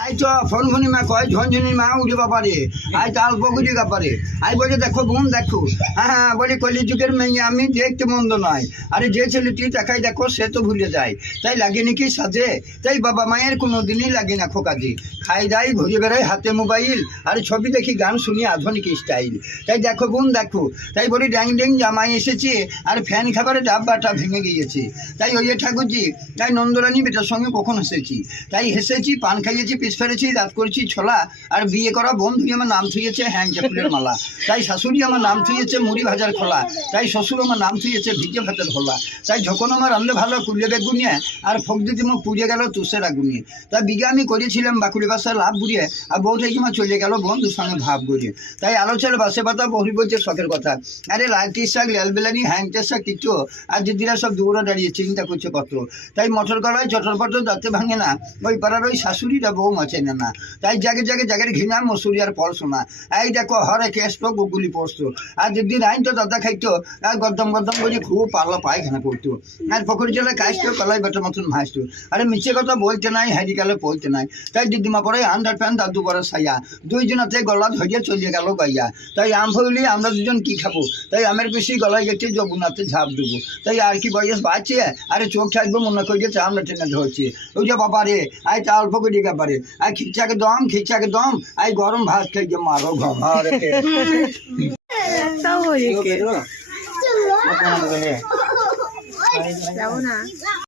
I তো phone মা কয় ঝনঝনি মা উঠে বাপারে আই তো অল্প করে ব্যাপারে আই বলে দেখো বোন দেখো হ্যাঁ বলি কলি যুগের মেয়ে আমি দেখতে মন্দ নয় আরে যে ছেলেটি দেখাই দেখো সে তো ভুলে যায় তাই লাগে নাকি সাজে তাই বাবা মায়ের কোনো দিনই লাগে না খোকাজি খাই দাই ঘুরে বেড়াই হাতে মোবাইল আর ছবি দেখি গান শুনি আধুনিক স্টাইল তাই দেখো বোন দেখো তাই বলি ড্যাং ড্যাং জামাই এসেছে আর ফ্যান খাবারের ডাব্বাটা ভেঙে গিয়েছে তাই ওই ঠাকুরজি তাই নন্দরানী বেটার সঙ্গে কখন হেসেছি তাই হেসেছি পান খাইয়েছি পিস ফেলেছি রাত করেছি ছোলা আর বিয়ে করা বন্ধু আমার নাম থুয়েছে হ্যাংচে ফুলের মালা তাই শাশুড়ি আমার নাম থুয়েছে মুড়ি ভাজার খোলা তাই শ্বশুর আমার নাম থুয়েছে ভিজে ভাতের খোলা তাই যখন আমার রান্না ভালো কুলে বেগুনিয়ে আর ফোক দিতে আমার পুড়ে গেল তুষের আগুনিয়ে তাই বিঘা আমি করেছিলাম বাকুড়ি বাসায় লাভ বুড়িয়ে আর বউ থেকে আমার চলে গেল বন্ধুর সঙ্গে ভাব গড়িয়ে তাই আলোচনার বাসে পাতা বহি বলছে শখের কথা আরে লালটির শাক লালবেলানি হ্যাংটের শাক টিকটো আর দিদিরা সব দৌড়ে দাঁড়িয়ে চিন্তা করছে কত তাই মটর গলায় চটর পটর দাঁতে ভাঙে না ওই পাড়ার ওই শাশুড়িটা বউ মাছে না তাই জাগে জাগে জাগের ঘৃণা মসুরি আর পড়াশোনা এই দেখো হরে কেষ্ট গুগুলি পড়তো আর দিদির আইন তো দাদা খাইতো আর গদ্দম গদ্দম করে খুব পাল্লা পায়খানা করতো আর পুকুরি জলে কাশতো কলাই বেটার মতন ভাসতো আরে মিছে কথা বলতে নাই হ্যারিকালে বলতে নাই তাই দিদিমা পরে আন্ডার প্যান্ট দাদু পরে সাইয়া দুইজনাতে গলা ধরিয়ে চলে গেল গাইয়া তাই আম হইলে আমরা দুজন কি খাবো তাই আমের বেশি গলায় গেছে যমুনাতে ঝাঁপ দেবো তাই আর কি বয়স বাঁচে আরে চোখ থাকবো মনে করিয়েছে আমরা টেনে ধরছি ওই যে বাবা রে আয় তা অল্প করে ব্যাপারে আর খিচাকে দম আই গরম ভাত খাইছে মারো ঘরে যাবো না